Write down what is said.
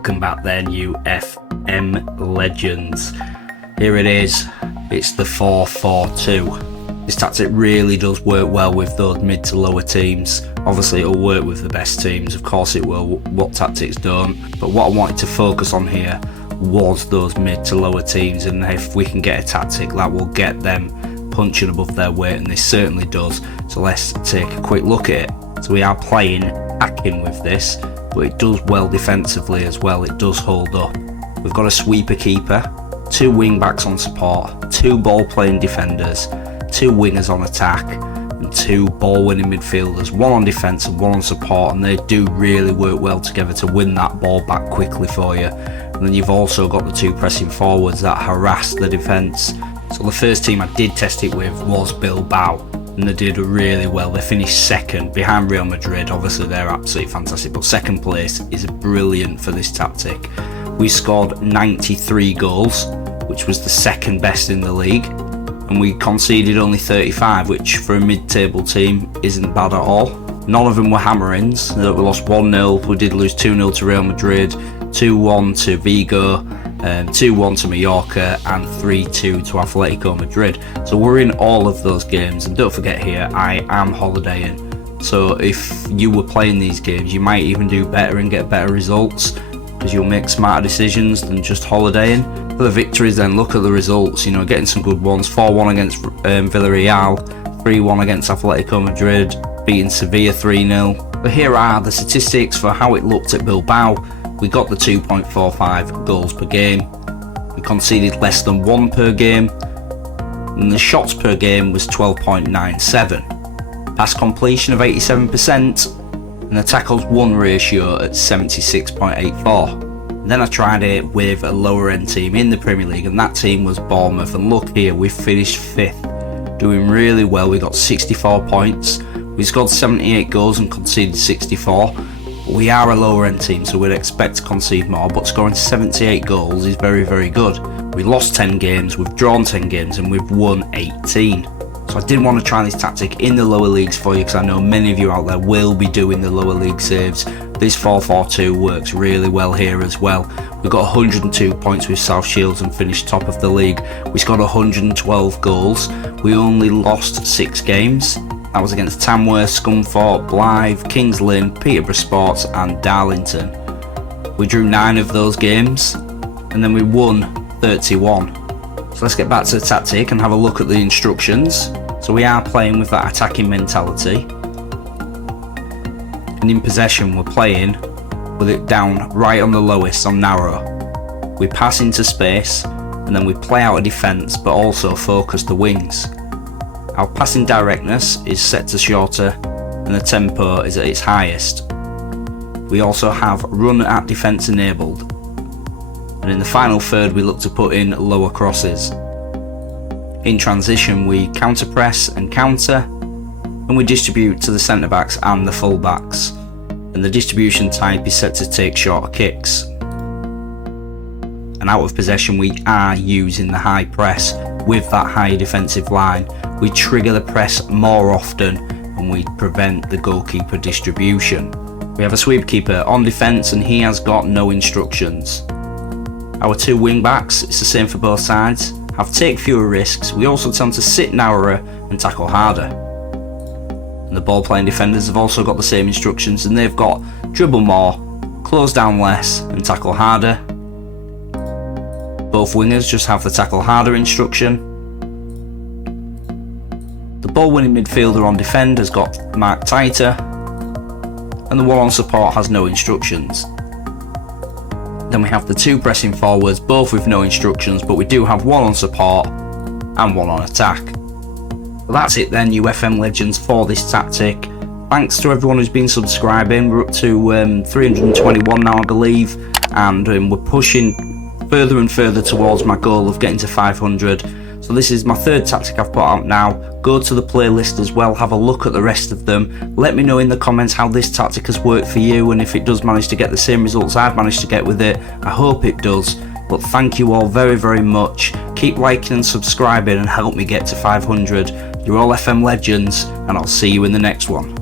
Welcome back then, you FM legends. Here it is, it's the 4-4-2. This tactic really does work well with those mid to lower teams. Obviously it'll work with the best teams, of course it will. What tactics don't? But what I wanted to focus on here was those mid to lower teams, and if we can get a tactic that will get them punching above their weight, and this certainly does. So let's take a quick look at it. So we are playing hacking with this, but it does well defensively as well. It does hold up. We've got a sweeper keeper, 2 wing backs on support, 2 ball playing defenders, 2 wingers on attack, and 2 ball winning midfielders, 1 on defence and 1 on support, and they do really work well together to win that ball back quickly for you. And then you've also got the 2 pressing forwards that harass the defence. So the first team I did test it with was Bilbao, and they did really well. They finished second behind Real Madrid. Obviously they're absolutely fantastic, but second place is brilliant for this tactic. We scored 93 goals, which was the second best in the league, and we conceded only 35, which for a mid-table team isn't bad at all. None of them were hammer-ins. We lost 1-0, we did lose 2-0 to Real Madrid, 2-1 to Vigo, 2-1 to Mallorca, and 3-2 to Atletico Madrid. So we're in all of those games, and don't forget here, I am holidaying. So if you were playing these games, you might even do better and get better results, because you'll make smarter decisions than just holidaying. For the victories then, look at the results, you know, getting some good ones. 4-1 against Villarreal, 3-1 against Atletico Madrid, beating Sevilla 3-0. But here are the statistics for how it looked at Bilbao. We got the 2.45 goals per game. We conceded less than 1 per game, and the shots per game was 12.97. Pass completion of 87%, and the tackles won ratio at 76.84. Then I tried it with a lower end team in the Premier League, and that team was Bournemouth, and look here, we finished 5th, doing really well. We got 64 points, we scored 78 goals and conceded 64. We are a lower end team, so we'd expect to concede more, but scoring 78 goals is very, very good. We lost 10 games, we've drawn 10 games, and we've won 18. So I did want to try this tactic in the lower leagues for you, because I know many of you out there will be doing the lower league saves. This 4-4-2 works really well here as well. We got 102 points with South Shields and finished top of the league. We scored 112 goals. We only lost 6 games. That was against Tamworth, Scunthorpe, Blythe, Kings Lynn, Peterborough Sports and Darlington. We drew 9 of those games, and then we won 31. So let's get back to the tactic and have a look at the instructions. So we are playing with that attacking mentality, and in possession we're playing with it down right on the lowest on narrow. We pass into space, and then we play out a defence but also focus the wings. Our passing directness is set to shorter, and the tempo is at its highest. We also have run at defence enabled, and in the final third we look to put in lower crosses. In transition we counter press and counter, and we distribute to the centre backs and the full backs, and the distribution type is set to take shorter kicks. And out of possession we are using the high press with that higher defensive line. We trigger the press more often, and we prevent the goalkeeper distribution. We have a sweep keeper on defence, and he has got no instructions. Our 2 wing backs, it's the same for both sides, have take fewer risks. We also tend to sit narrower and tackle harder. And the ball playing defenders have also got the same instructions, and they've got dribble more, close down less and tackle harder. Both wingers just have the tackle harder instruction. The ball winning midfielder on defend has got marked tighter, and the one on support has no instructions. Then we have the 2 pressing forwards, both with no instructions, but we do have 1 on support and 1 on attack. Well, that's it then, you FM legends, for this tactic. Thanks to everyone who's been subscribing. We're up to 321 now, I believe, and we're pushing further and further towards my goal of getting to 500. So this is my 3rd tactic I've put out now. Go to the playlist as well, have a look at the rest of them. Let me know in the comments how this tactic has worked for you, and if it does manage to get the same results I've managed to get with it. I hope it does. But thank you all very, very much. Keep liking and subscribing and help me get to 500. You're all FM legends, and I'll see you in the next one.